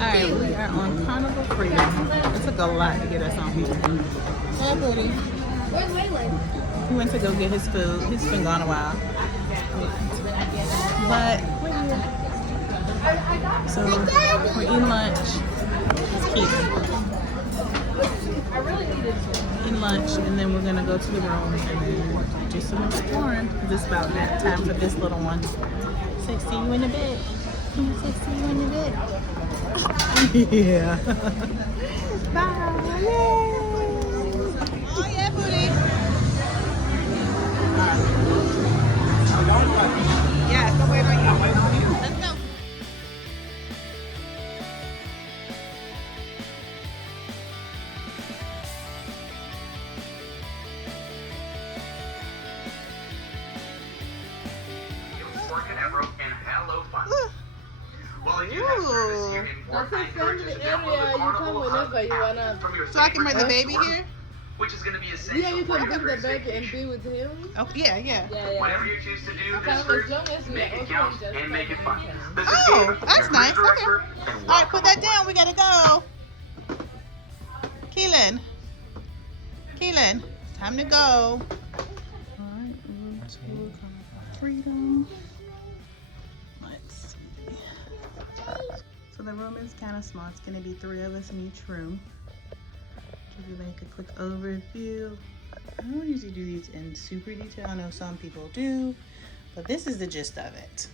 Alright, we are on Carnival Freedom. It took a lot to get us on here. Hi, Booty. Where's Waylon? He went to go get his food. He's been gone a while. But we're here. So we're eating lunch. It's cute. Eating lunch, and then we're gonna go to the room and then do some exploring. It's about nap time for this little one. Say, see you in a bit. Say, see you in a bit. Yeah. Bye. Yay. Oh yeah, booty. Yeah, go wait on you. Let's go. So I can bring the baby here? Which is going to be essential. Yeah, you can bring the baby and be with him. Oh, yeah. Whatever you choose to do this trip, make it count and make it fun. Oh, that's nice. Okay. All right, put that down. We gotta go. Keelan, time to go. All right, room 2, Carnival Freedom. Let's see. So the room is kind of small. It's gonna be 3 of us in each room. Give you like a quick overview. I don't usually do these in super detail. I know some people do, but this is the gist of it.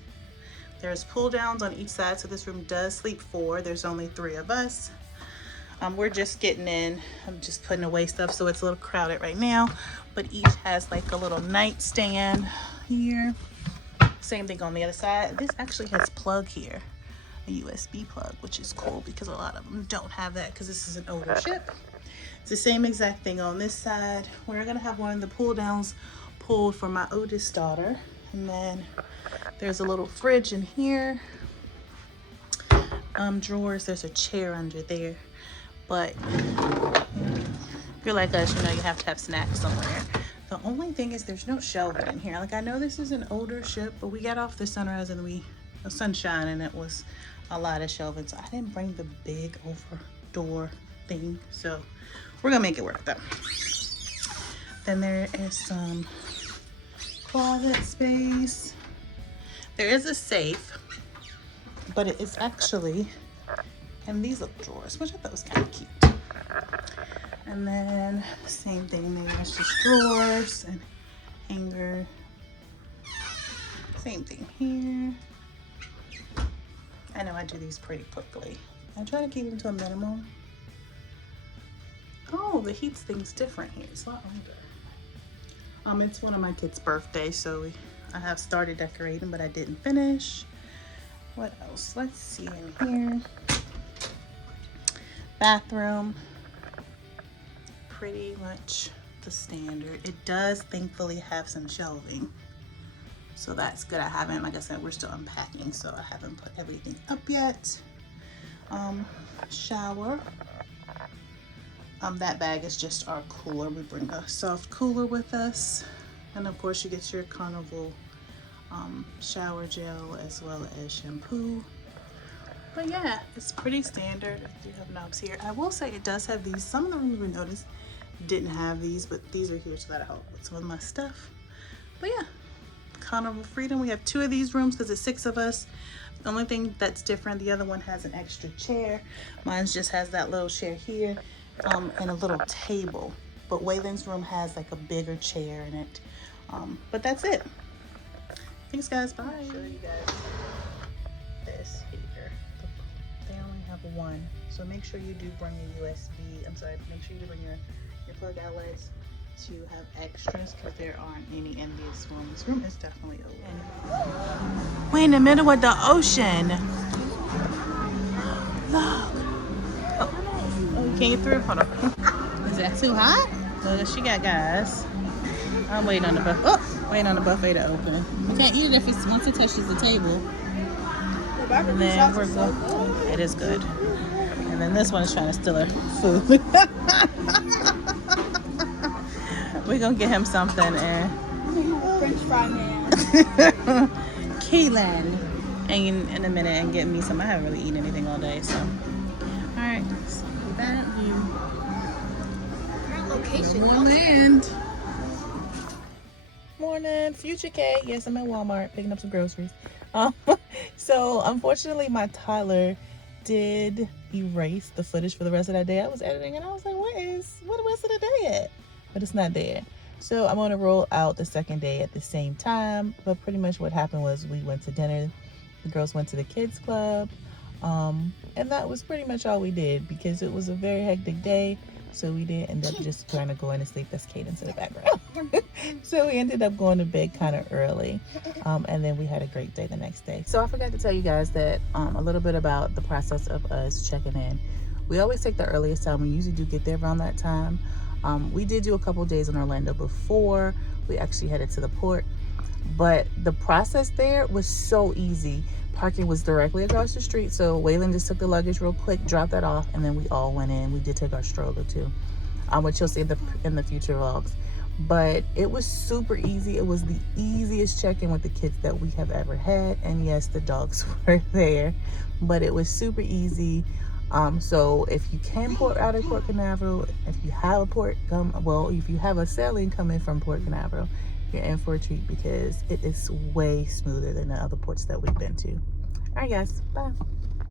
There's pull downs on each side, so this room does sleep 4. There's only 3 of us. We're just getting in. I'm just putting away stuff, so it's a little crowded right now, but each has like a little nightstand here. Same thing on the other side. This actually has plug here, a USB plug, which is cool because a lot of them don't have that because this is an older ship. It's the same exact thing on this side. We're gonna have one of the pull downs pulled for my oldest daughter. And then there's a little fridge in here. Drawers, there's a chair under there. But if you're like us, you know you have to have snacks somewhere. The only thing is there's no shelving in here. Like, I know this is an older ship, but we got off the Sunrise and the Sunshine, and it was a lot of shelving. So I didn't bring the big over door thing. So we're gonna make it work though. Then there is some closet space. There is a safe, but it is actually in these little drawers, which I thought was kind of cute. And then same thing there. It's just drawers and hanger. Same thing here. I know I do these pretty quickly. I try to keep them to a minimum. Oh, the heat thing's different here. It's a lot older. It's one of my kids' birthdays, so I have started decorating, but I didn't finish. What else? Let's see in here. Bathroom. Pretty much the standard. It does thankfully have some shelving, so that's good. I haven't, like I said, we're still unpacking, so I haven't put everything up yet. Shower. That bag is just our cooler. We bring a soft cooler with us, and of course you get your Carnival shower gel as well as shampoo. But yeah, it's pretty standard. I do have knobs here. I will say it does have these. Some of the rooms we noticed didn't have these, but these are here so that I help with some of my stuff. But yeah, Carnival Freedom. We have 2 of these rooms because it's 6 of us. The only thing that's different, the other one has an extra chair. Mine just has that little chair here. And a little table, but Waylon's room has like a bigger chair in it. But that's it. Thanks guys, bye. I'll show you guys this here. They only have 1, so make sure you do bring your USB. Make sure you do bring your plug outlets to have extras, because there aren't any in this room. This room is definitely open. We're in the middle of the ocean. Look. Oh, you can't get through? Hold on. Is that too hot? Look, she got guys. I'm waiting on the buffet. Oh, waiting on the buffet to open. You can't eat it if it's once it touches the table. And then we're going. It is good. And then this one is trying to steal her food. We're gonna get him something and French fry man. Keelan. in a minute and get me some. I haven't really eaten anything all day, so. All right, so with that, Current location. we'll land. Morning, Future K. Yes, I'm at Walmart picking up some groceries. So unfortunately, my toddler did erase the footage for the rest of that day. I was editing and I was like, where the rest of the day at? But it's not there. So I'm gonna roll out the second day at the same time. But pretty much what happened was we went to dinner. The girls went to the kids club. And that was pretty much all we did because it was a very hectic day. So we did end up just kind of going to sleep. That's Cadence in the background. So we ended up going to bed kind of early. And then we had a great day the next day. So I forgot to tell you guys that a little bit about the process of us checking in. We always take the earliest time. We usually do get there around that time. We did do a couple days in Orlando before we actually headed to the port. But the process there was so easy. Parking was directly across the street, so Waylon just took the luggage real quick, dropped that off, and then we all went in. We did take our stroller too, which you'll see in the future vlogs. But it was super easy. It was the easiest check-in with the kids that we have ever had, and yes, the dogs were there, but it was super easy. So if you can port out of Port Canaveral, if you have if you have a sailing coming from Port Canaveral, you're in for a treat because it is way smoother than the other ports that we've been to. All right, guys, bye.